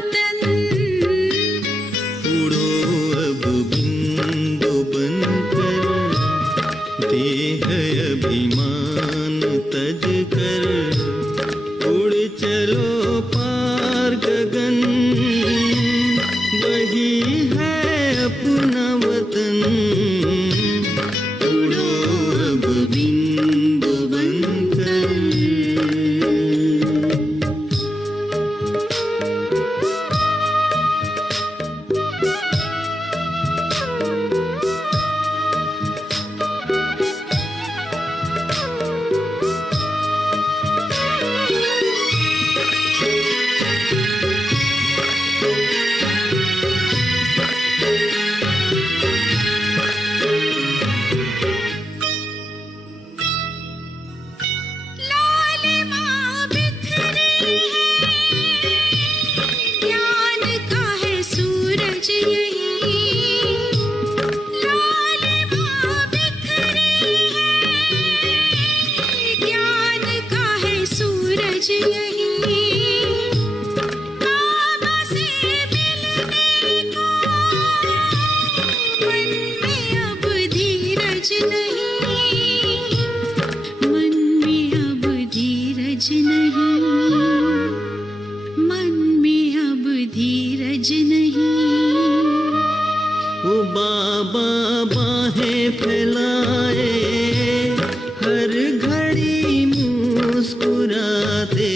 वतन। उड़ो अब बिंदु बनकर, देह अभिमान तज कर, उड़ चलो पार गगन, वही है अपना वतन। उड़ो अब बिंदु बनकर। लालिमा बिखरी है, ज्ञान का है सूरज यही। लालिमा बिखरी है, ज्ञान का है सूरज यही। बाबा से मिलने को मन में अब धीरज नहीं, मन में अब धीरज नहीं, मन में अब धीरज नहीं। वो बाबा बाहें फैलाए, हर घड़ी मुस्कुराते।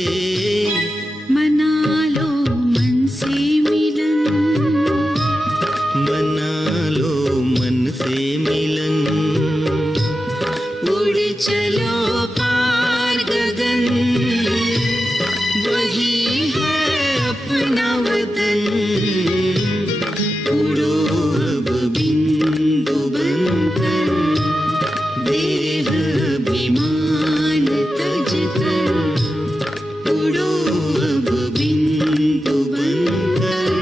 मना लो मन से मिलन, मना लो मन से मिलन। उड़ चलो पार गगन, वही है अपना वतन। उड़ो अब बिंदु बनकर, देह अभिमान तज कर, उड़ो अब बिंदु बनकर।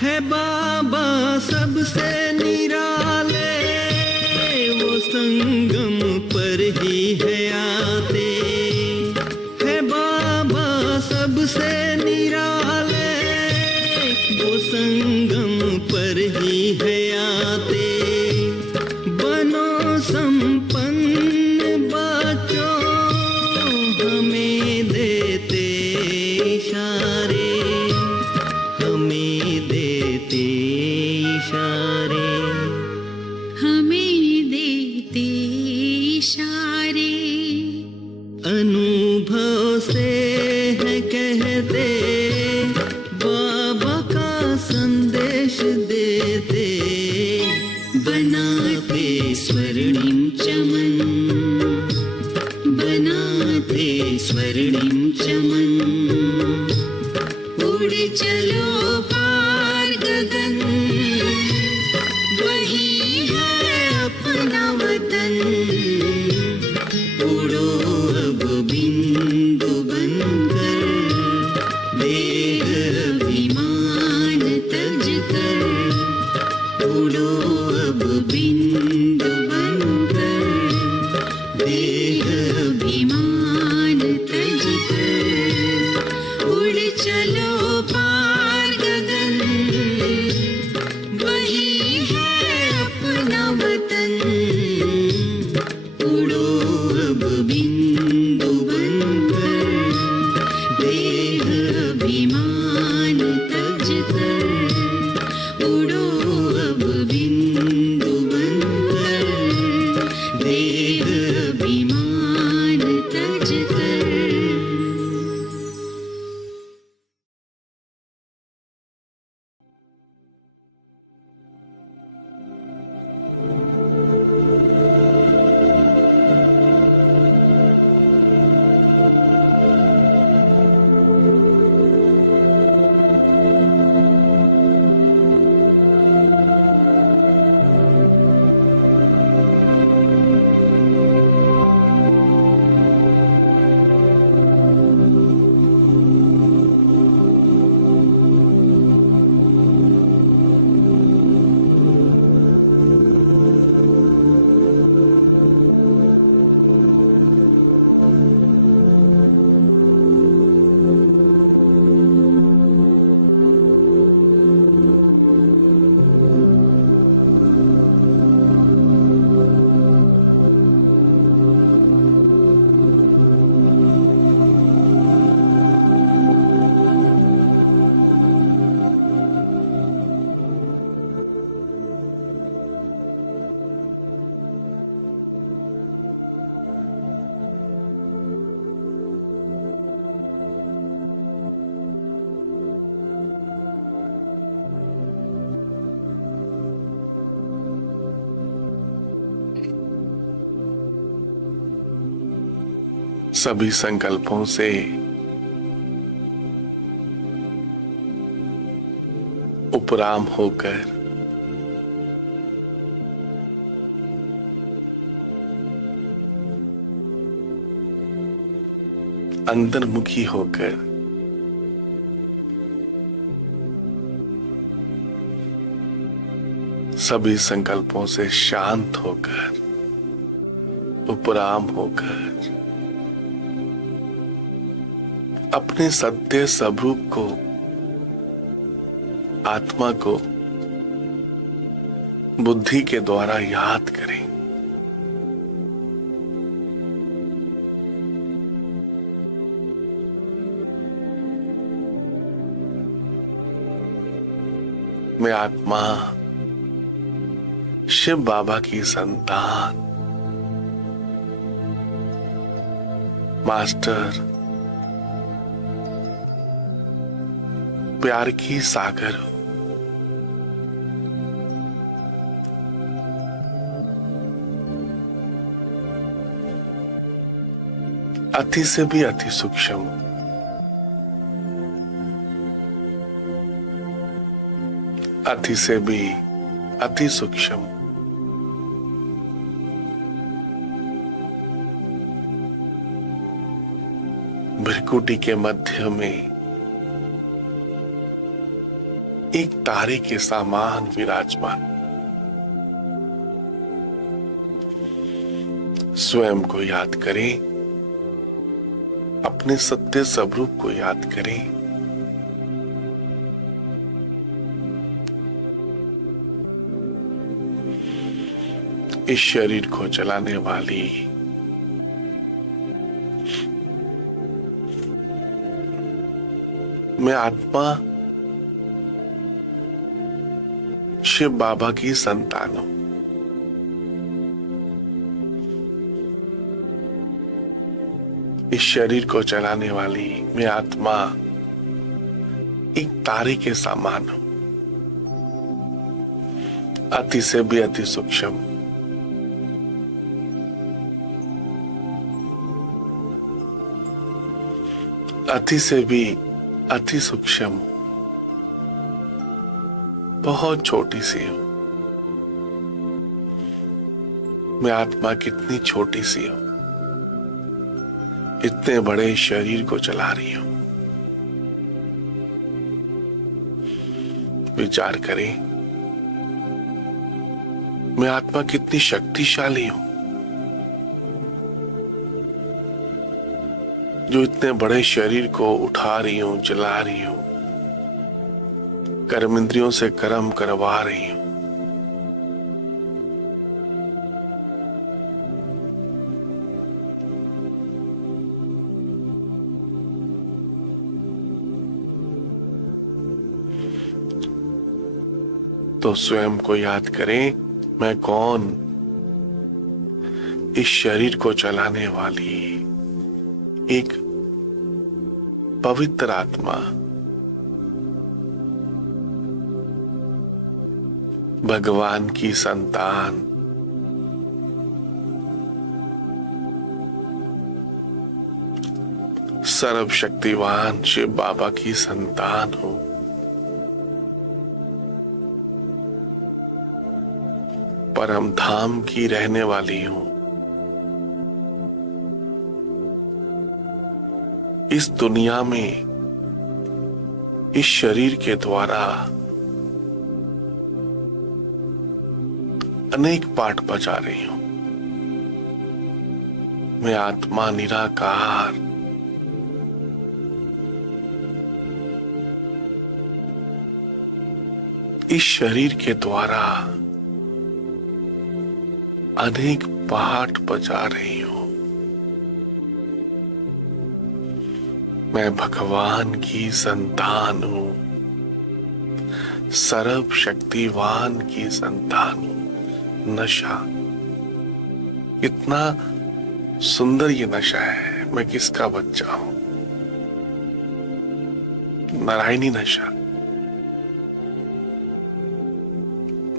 है बाबा सबसे निराले, वो संगम पर ही है आते। है बाबा सबसे निराले, वो संगम पर ही है आते। बनो संपन्न बच्चों, हमें देते इशारे, हमें देते इशारे। हमें देते इशारे। अनुभव से है कहते, बाबा का संदेश देते। बनाते स्वर्णिम चमन, बनाते स्वर्णिम चमन। उड़ चलो पार गगन, वही है अपना वतन। उड़ो अब बिंदु बनकर, देह अभिमान तज कर, उड़ो अब बिंदु बनकर, देह अभिमान तज कर, उड़ चलो पार सभी संकल्पों से उपराम होकर अंतर्मुखी होकर सभी संकल्पों से शांत होकर उपराम होकर अपने सत्य स्वरूप को, आत्मा को बुद्धि के द्वारा याद करें। मैं आत्मा शिव बाबा की संतान, मास्टर प्यार की सागर हूं। अति से भी अति सूक्ष्म, अति से भी अति सूक्ष्म, भ्रिकुटी के मध्य में एक तारे के समान विराजमान, स्वयं को याद करें, अपने सत्य स्वरूप को याद करें। इस शरीर को चलाने वाली मैं आत्मा शिव बाबा की संतान हूं। इस शरीर को चलाने वाली मैं आत्मा एक तारे के समान हूं, अति से भी अति सूक्ष्म, अति से भी अति सूक्ष्म, बहुत छोटी सी हूं। मैं आत्मा कितनी छोटी सी हूं, इतने बड़े शरीर को चला रही हूं। विचार करें, मैं आत्मा कितनी शक्तिशाली हूं, जो इतने बड़े शरीर को उठा रही हूं, चला रही हूं, कर्म इंद्रियों से कर्म करवा रही हूं। तो स्वयं को याद करें, मैं कौन? इस शरीर को चलाने वाली एक पवित्र आत्मा, भगवान की संतान, सर्वशक्तिवान शिव बाबा की संतान हूं। परम धाम की रहने वाली हूं। इस दुनिया में इस शरीर के द्वारा अनेक पाठ बजा रही हूं। मैं आत्मा निराकार, इस शरीर के द्वारा अनेक पाठ बजा रही हूं। मैं भगवान की संतान हूं, सर्वशक्तिवान की संतान हूं। नशा, इतना सुंदर ये नशा है। मैं किसका बच्चा हूं? नारायणी नशा।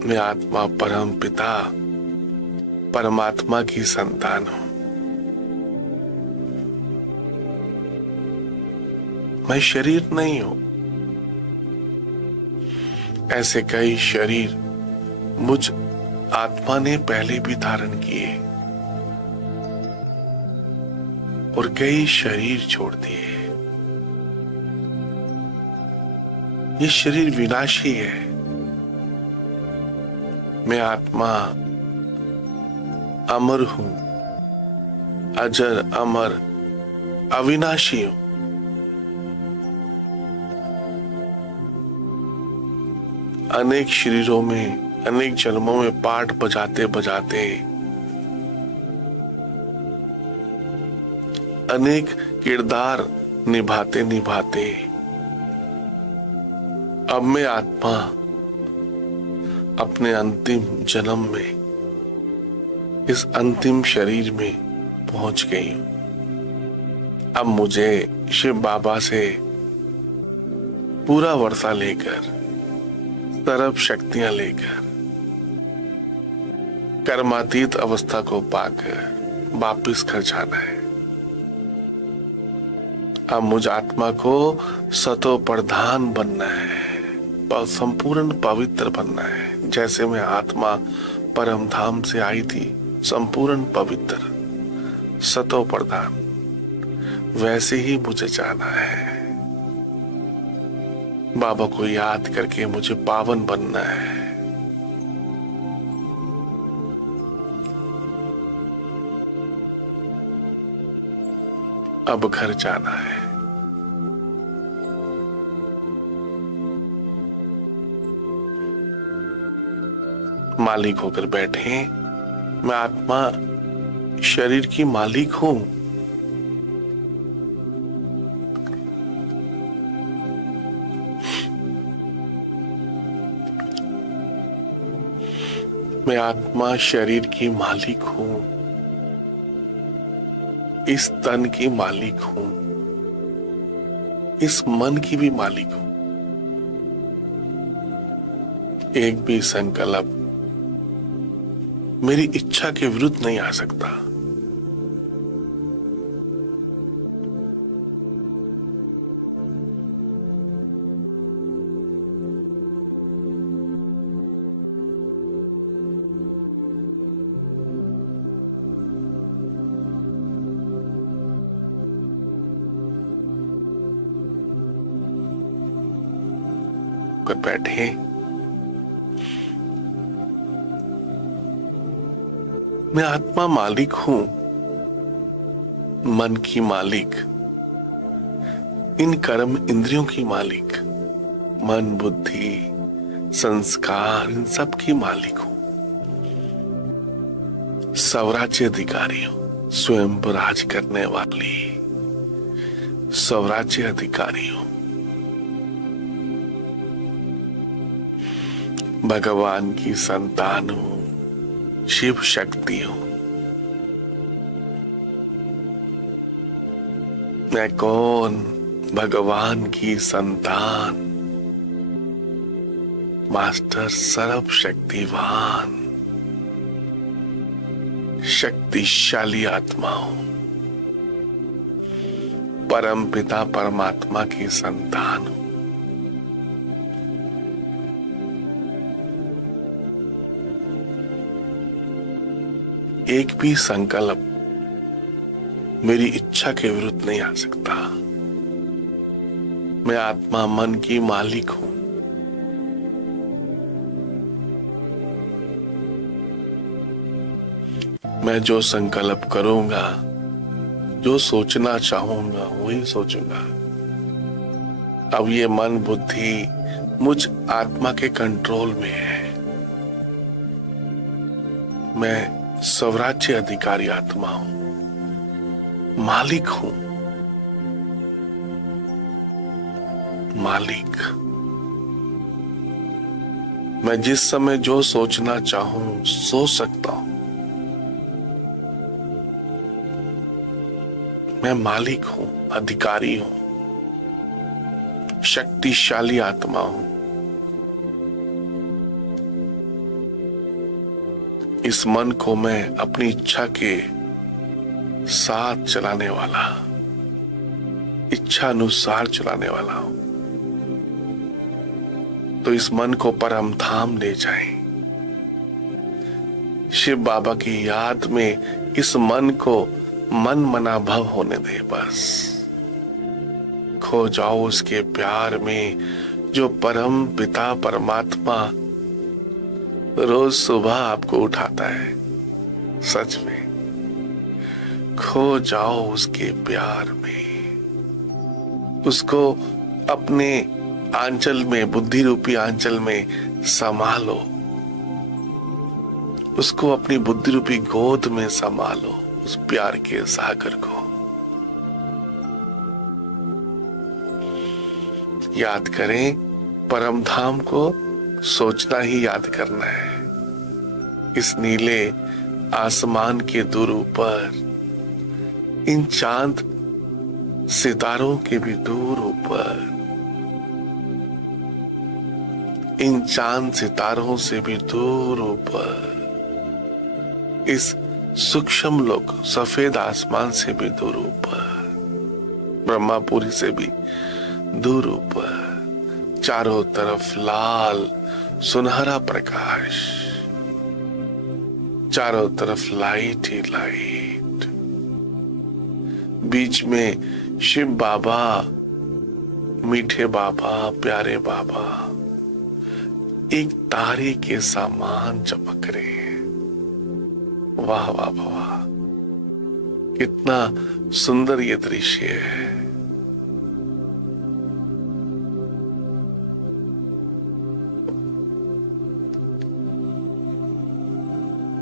मैं आत्मा परम पिता परमात्मा की संतान हूं। मैं शरीर नहीं हूं। ऐसे कई शरीर मुझ आत्मा ने पहले भी धारण किए और कई शरीर छोड़ दिए। ये शरीर विनाशी है। मैं आत्मा अमर हूं, अजर अमर अविनाशी हूं। अनेक शरीरों में, अनेक जन्मों में पाठ बजाते बजाते, अनेक किरदार निभाते निभाते अब मैं आत्मा अपने अंतिम जन्म में इस अंतिम शरीर में पहुंच गई हूं। अब मुझे शिव बाबा से पूरा वर्षा लेकर, सर्व शक्तियां लेकर, कर्मातीत अवस्था को पाकर वापिस घर जाना है। अब मुझ आत्मा को सतो प्रधान बनना है, संपूर्ण पवित्र बनना है। जैसे मैं आत्मा परम धाम से आई थी, संपूर्ण पवित्र, सतो प्रधान, वैसे ही मुझे जाना है। बाबा को याद करके मुझे पावन बनना है। अब घर जाना है। मालिक होकर बैठे। मैं आत्मा शरीर की मालिक हूं। मैं आत्मा शरीर की मालिक हूं, इस तन की मालिक हूं, इस मन की भी मालिक हूं। एक भी संकल्प मेरी इच्छा के विरुद्ध नहीं आ सकता। कर बैठे। मैं आत्मा मालिक हूं, मन की मालिक, इन कर्म इंद्रियों की मालिक, मन बुद्धि संस्कार इन सब की मालिक हूं। स्वराज्य अधिकारी हूं, स्वयं पर राज करने वाली स्वराज्य अधिकारी हूं। भगवान की संतान हूं, शिव शक्ति हूं। मैं कौन? भगवान की संतान, मास्टर सर्व शक्तिवान, शक्तिशाली आत्मा हूं। परम पिता परमात्मा की संतान हूं। एक भी संकल्प मेरी इच्छा के विरुद्ध नहीं आ सकता। मैं आत्मा मन की मालिक हूं। मैं जो संकल्प करूंगा, जो सोचना चाहूंगा वही सोचूंगा। अब ये मन बुद्धि मुझ आत्मा के कंट्रोल में है। मैं स्वराज्य अधिकारी आत्मा हूं, मालिक हूं। मालिक। मैं जिस समय जो सोचना चाहूं सोच सकता हूं। मैं मालिक हूं, अधिकारी हूं, शक्तिशाली आत्मा हूं। इस मन को मैं अपनी इच्छा के साथ चलाने वाला, इच्छा अनुसार चलाने वाला हूं। तो इस मन को परम धाम ले जाएं। शिव बाबा की याद में इस मन को मन मना भव होने दे। बस खो जाओ उसके प्यार में जो परम पिता परमात्मा रोज सुबह आपको उठाता है। सच में खो जाओ उसके प्यार में, उसको अपने आंचल में, बुद्धि रूपी आंचल में संभालो, उसको अपनी बुद्धि रूपी गोद में संभालो, उस प्यार के सागर को याद करें। परम धाम को सोचना ही याद करना है। इस नीले आसमान के दूर ऊपर, इन चांद सितारों के भी दूर ऊपर, इन चांद सितारों से भी दूर ऊपर, इस सूक्ष्म लोक सफेद आसमान से भी दूर ऊपर, ब्रह्मापुरी से भी दूर ऊपर, चारों तरफ लाल सुनहरा प्रकाश, चारों तरफ लाइट ही लाइट, बीच में शिव बाबा, मीठे बाबा, प्यारे बाबा एक तारे के समान चमक रहे हैं। वाह वाह वाह, कितना सुंदर ये दृश्य है।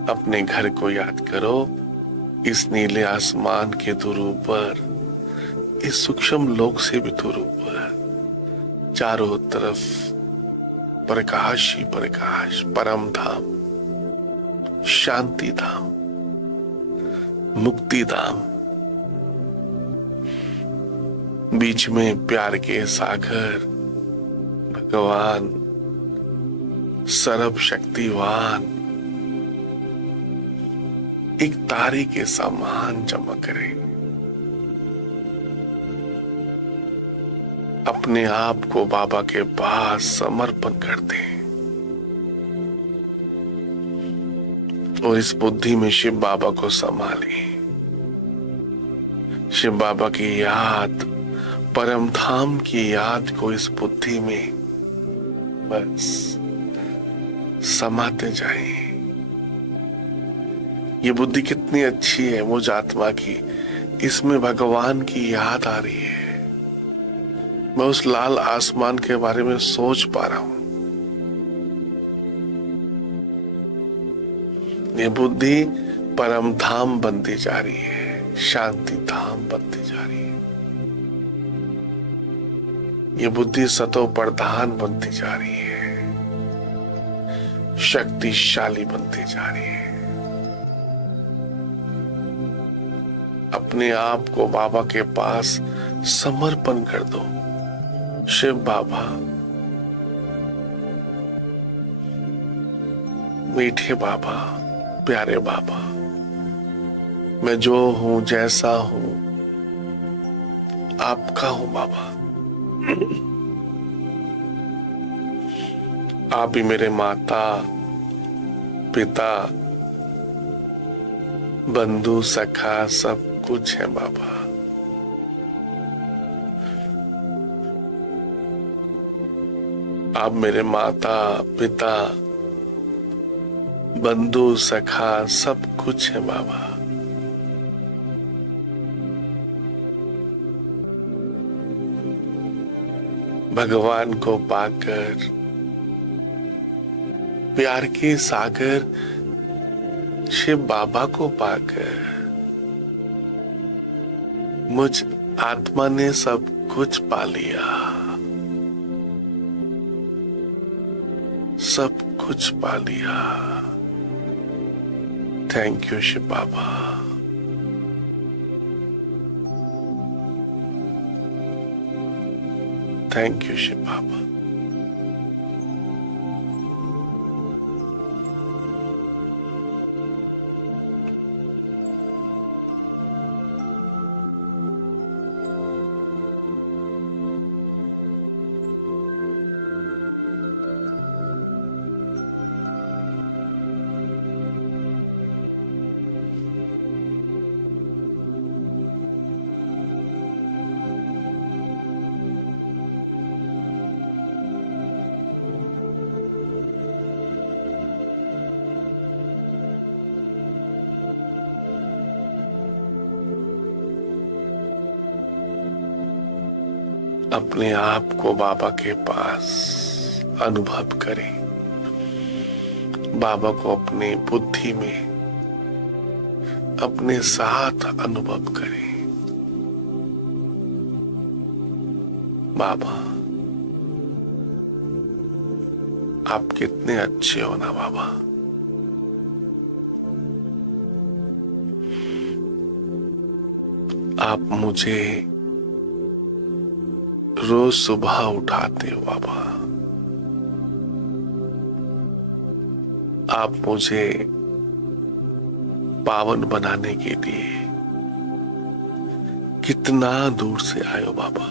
अपने घर को याद करो, इस नीले आसमान के दूर ऊपर, इस सूक्ष्म लोक से भी दूर ऊपर, चारों तरफ प्रकाश ही प्रकाश, परम धाम, शांति धाम, मुक्ति धाम, बीच में प्यार के सागर, भगवान सर्व शक्तिवान एक तारे के समान चमक रहे। अपने आप को बाबा के पास समर्पण कर दें और इस बुद्धि में शिव बाबा को संभालें। शिव बाबा की याद, परम धाम की याद को इस बुद्धि में बस समाते जाएं। ये बुद्धि कितनी अच्छी है मुझ आत्मा की, इसमें भगवान की याद आ रही है। मैं उस लाल आसमान के बारे में सोच पा रहा हूं। ये बुद्धि परम धाम बनती जा रही है, शांति धाम बनती जा रही है। ये बुद्धि सतो प्रधान बनती जा रही है, शक्तिशाली बनती जा रही है। अपने आप को बाबा के पास समर्पण कर दो। शिव बाबा, मीठे बाबा, प्यारे बाबा, मैं जो हूं, जैसा हूं, आपका हूं बाबा। आप ही मेरे माता, पिता, बंधु, सखा सब कुछ है बाबा। आप मेरे माता, पिता, बंधु, सखा सब कुछ है बाबा। भगवान को पाकर, प्यार के सागर शिव बाबा को पाकर मुझ आत्मा ने सब कुछ पा लिया, सब कुछ पा लिया। Thank you Shiv Baba. Thank you Shiv Baba. अपने आप को बाबा के पास अनुभव करें। बाबा को अपने बुद्धि में अपने साथ अनुभव करें। बाबा आप कितने अच्छे हो ना बाबा। आप मुझे रोज सुबह उठाते हो बाबा। आप मुझे पावन बनाने के लिए कितना दूर से आए हो बाबा।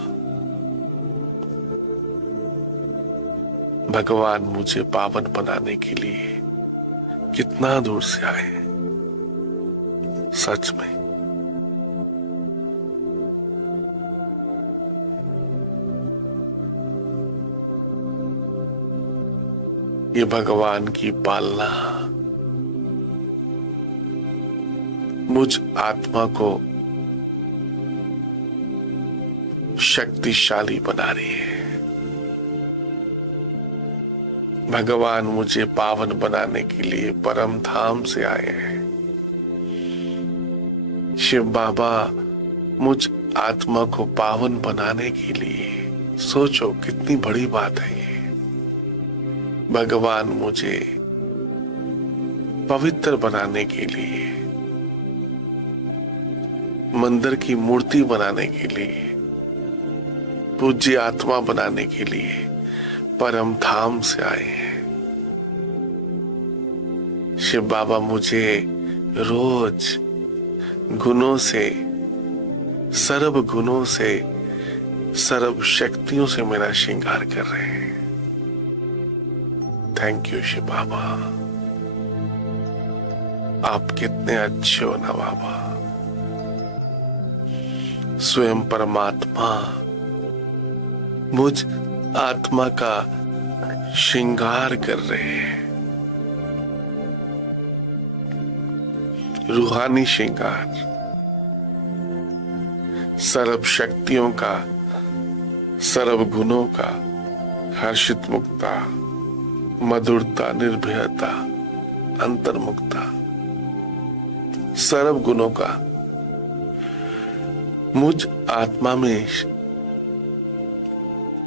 भगवान मुझे पावन बनाने के लिए कितना दूर से आए। सच में ये भगवान की पालना मुझ आत्मा को शक्तिशाली बना रही है। भगवान मुझे पावन बनाने के लिए परम धाम से आए हैं। शिव बाबा मुझ आत्मा को पावन बनाने के लिए, सोचो कितनी बड़ी बात है ये। भगवान मुझे पवित्र बनाने के लिए, मंदिर की मूर्ति बनाने के लिए, पूज्य आत्मा बनाने के लिए परम धाम से आए हैं। शिव बाबा मुझे रोज गुणों से, सर्व गुणों से, सर्व शक्तियों से मेरा श्रृंगार कर रहे हैं। Thank you Shiv Baba. आप कितने अच्छे हो ना बाबा। स्वयं परमात्मा मुझ आत्मा का श्रृंगार कर रहे हैं। रूहानी श्रृंगार, सर्व शक्तियों का, सर्व गुणों का, हर्षित मुक्ता, मधुरता, निर्भयता, अंतर्मुक्ता, सर्व गुणों का मुझ आत्मा में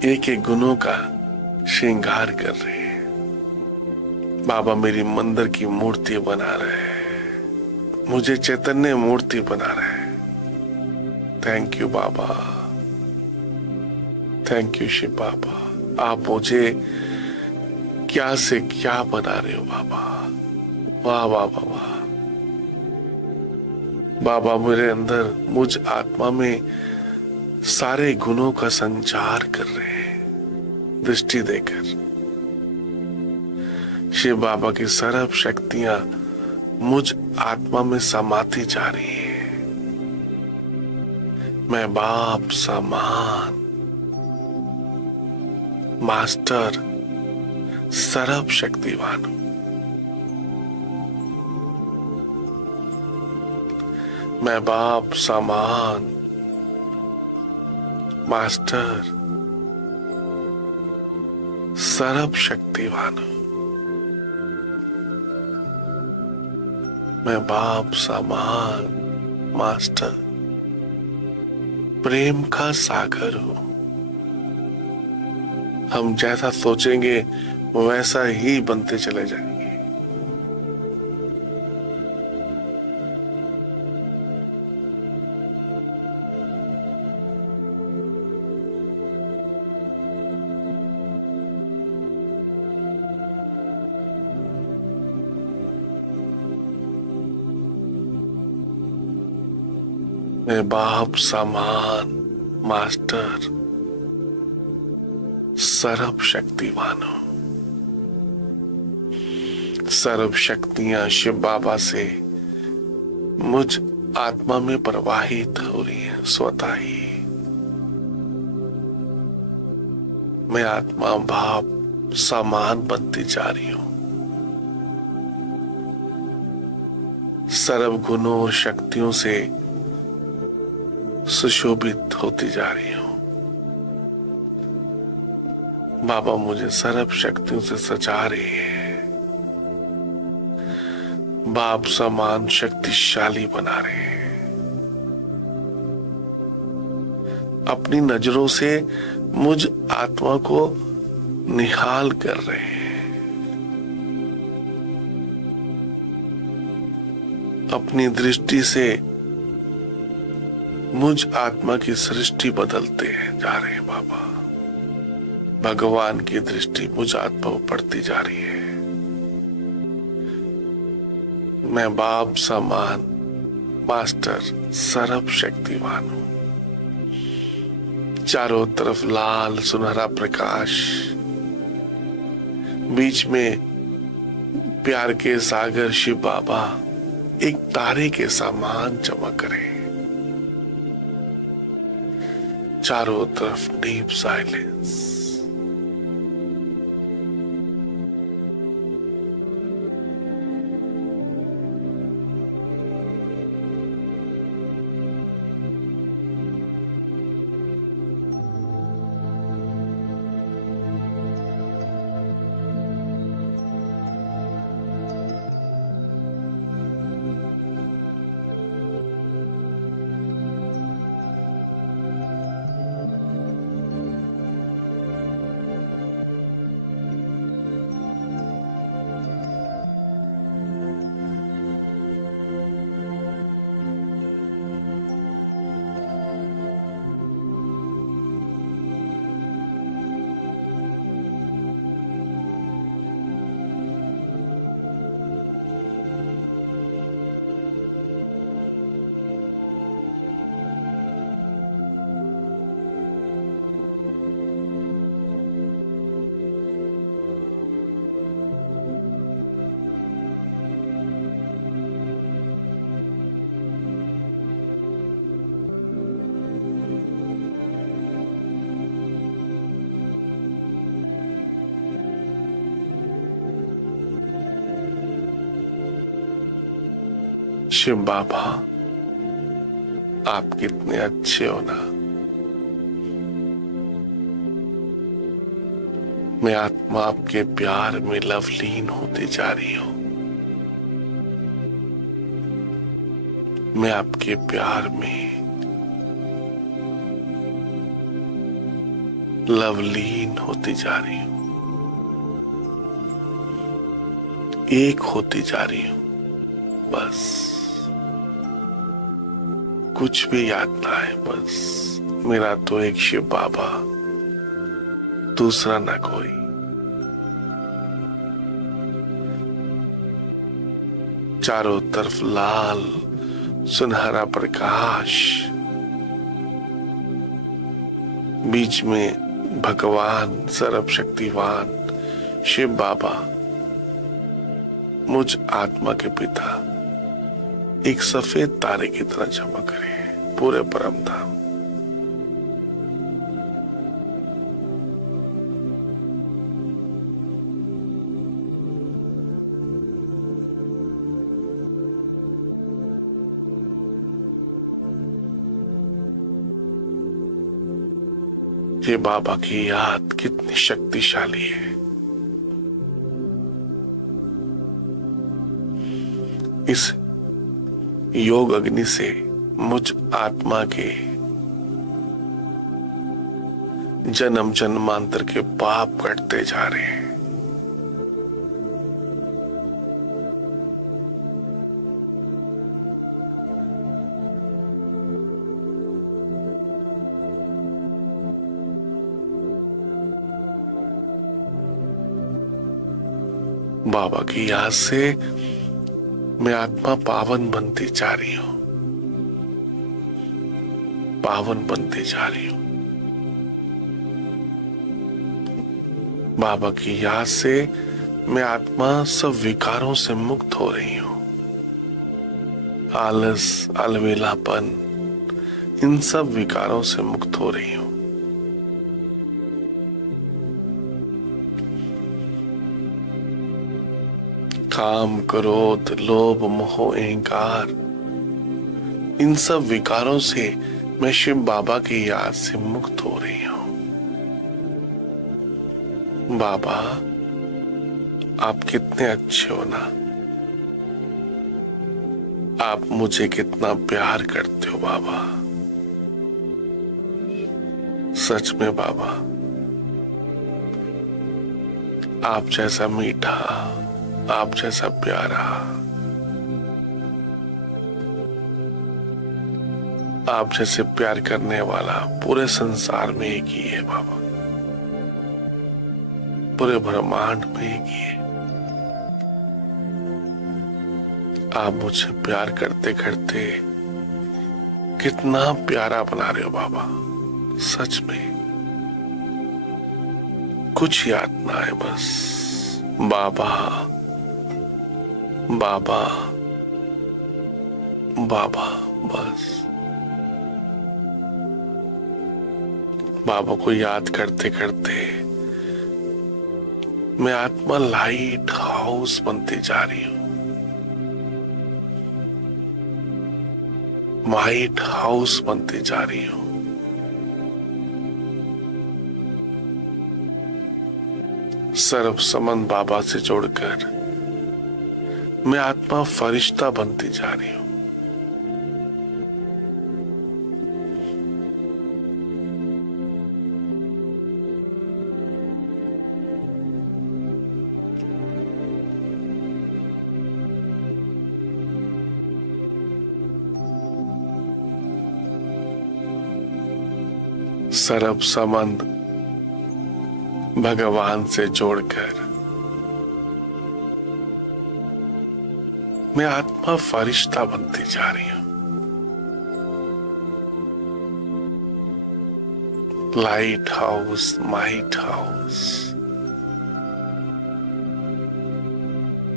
एक एक गुणों का श्रृंगार कर रहे हैं। बाबा मेरी मंदिर की मूर्ति बना रहे हैं, मुझे चैतन्य मूर्ति बना रहे हैं। Thank you Baba, thank you Shiv Baba. आप मुझे क्या से क्या बना रहे हो बाबा। वाह वाह वाह वाह। बाबा मेरे अंदर, मुझ आत्मा में सारे गुणों का संचार कर रहे हैं दृष्टि देकर। शिव बाबा की सर्व शक्तियां मुझ आत्मा में समाती जा रही है। मैं बाप समान मास्टर सर्व शक्तिवान हूं। मैं बाप समान मास्टर सर्व शक्तिवान हूं। मैं बाप समान मास्टर प्रेम का सागर हूं। हम जैसा सोचेंगे वैसा ही बनते चले जाएंगे। मैं बाप समान मास्टर सर्व शक्तिवान हूं। सर्व शक्तियां शिव बाबा से मुझ आत्मा में प्रवाहित हो रही हैं स्वतः ही। मैं आत्मा भाव समान बनती जा रही हूं। सर्व गुणों और शक्तियों से सुशोभित होती जा रही हूं। बाबा मुझे सर्व शक्तियों से सजा रही है, बाप समान शक्तिशाली बना रहे हैं, अपनी नजरों से मुझ आत्मा को निहाल कर रहे हैं, अपनी दृष्टि से मुझ आत्मा की सृष्टि बदलते हैं जा रहे हैं। बाबा भगवान की दृष्टि मुझ आत्मा पर पड़ती जा रही है। मैं बाप समान मास्टर सर्व शक्तिवान हूं। चारों तरफ लाल सुनहरा प्रकाश, बीच में प्यार के सागर शिव बाबा एक तारे के समान चमक रहे। चारों तरफ डीप साइलेंस। शिव बाबा आप कितने अच्छे हो ना। मैं आत्मा आपके प्यार में लवलीन होती जा रही हूं। मैं आपके प्यार में लवलीन होती जा रही हूं, एक होती जा रही हूं। बस कुछ भी याद ना आए, बस मेरा तो एक शिव बाबा, दूसरा ना कोई। चारों तरफ लाल सुनहरा प्रकाश, बीच में भगवान सर्वशक्तिवान शिव बाबा, मुझ आत्मा के पिता एक सफेद तारे की तरह चमक रहे हैं पूरे परम धाम। ये बाबा की याद कितनी शक्तिशाली है। इस योग अग्नि से मुझ आत्मा के जन्म जन्मांतर के पाप कटते जा रहे हैं। बाबा की याद से मैं आत्मा पावन बनती जा रही हूं, पावन बनती जा रही हूं। बाबा की याद से मैं आत्मा सब विकारों से मुक्त हो रही हूं। आलस, अलवेलापन, इन सब विकारों से मुक्त हो रही हूं। काम, क्रोध, लोभ, मोह, अहंकार, इन सब विकारों से मैं शिव बाबा की याद से मुक्त हो रही हूं। बाबा, आप कितने अच्छे हो ना। आप मुझे कितना प्यार करते हो बाबा। सच में बाबा, आप जैसा मीठा, आप जैसा प्यारा, आप जैसे प्यार करने वाला पूरे संसार में एक ही है बाबा। पूरे ब्रह्मांड में एक ही है। आप मुझे प्यार करते करते कितना प्यारा बना रहे हो बाबा। सच में कुछ याद ना है बस। बाबा बाबा बाबा, बस बाबा को याद करते करते मैं आत्मा लाइट हाउस बनती जा रही हूं। लाइट हाउस बनती जा रही हूं। सर्व संबंध बाबा से जोड़कर मैं आत्मा फरिश्ता बनती जा रही हूं। सर्व संबंध भगवान से जोड़कर मैं आत्मा फरिश्ता बनती जा रही हूं। लाइट हाउस, माइट हाउस,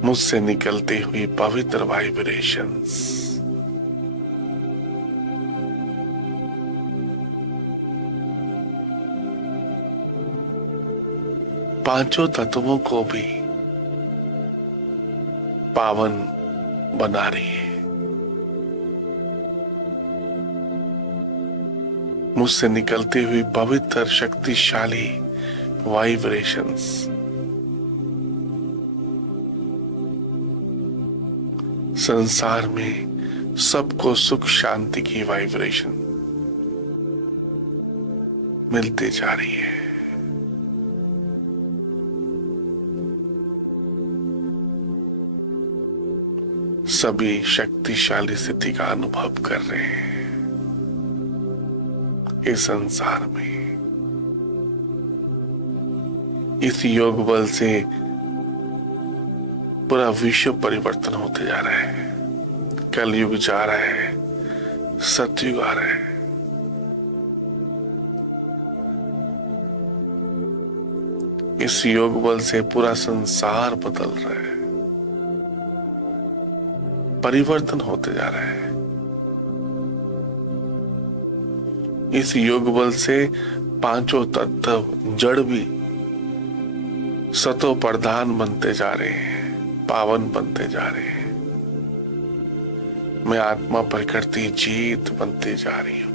मुझसे निकलती हुई पवित्र वाइब्रेशंस पांचों तत्वों को भी पावन बना रही है। मुझसे निकलती हुई पवित्र शक्तिशाली वाइब्रेशंस संसार में सबको सुख शांति की वाइब्रेशन मिलती जा रही है। सभी शक्तिशाली स्थिति का अनुभव कर रहे हैं इस संसार में। इस योग बल से पूरा विश्व परिवर्तन होते जा रहा है। कलयुग जा रहा है, सतयुग आ रहा है। इस योग बल से पूरा संसार बदल रहा है, परिवर्तन होते जा रहा है। इस योग बल से पांचों तत्व जड़ भी सतो प्रधान बनते जा रहे हैं, पावन बनते जा रहे हैं। मैं आत्मा प्रकृति जीत बनती जा रही हूं,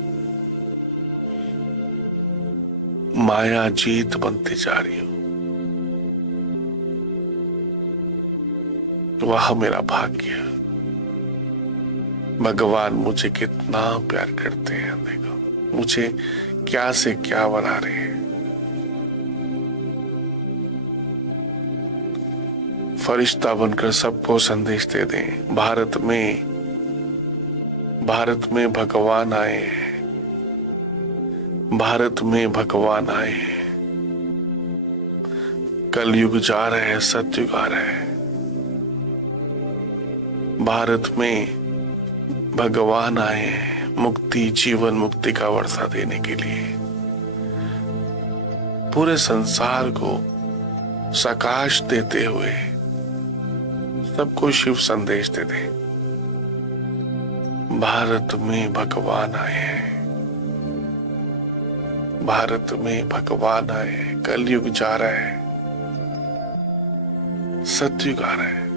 माया जीत बनती जा रही हूं। वह मेरा भाग्य। भगवान मुझे कितना प्यार करते हैं। देखो मुझे क्या से क्या बना रहे हैं। फरिश्ता बनकर सबको संदेश दे दें। भारत में भगवान आए हैं। भारत में भगवान आए हैं। कलयुग जा रहा है, सतयुग आ रहा है। भारत में भगवान आए हैं मुक्ति, जीवन मुक्ति का वर्षा देने के लिए। पूरे संसार को प्रकाश देते हुए सबको शिव संदेश दे दे। भारत में भगवान आए हैं। भारत में भगवान आए हैं। कलयुग जा रहा है, सतयुग आ रहा है।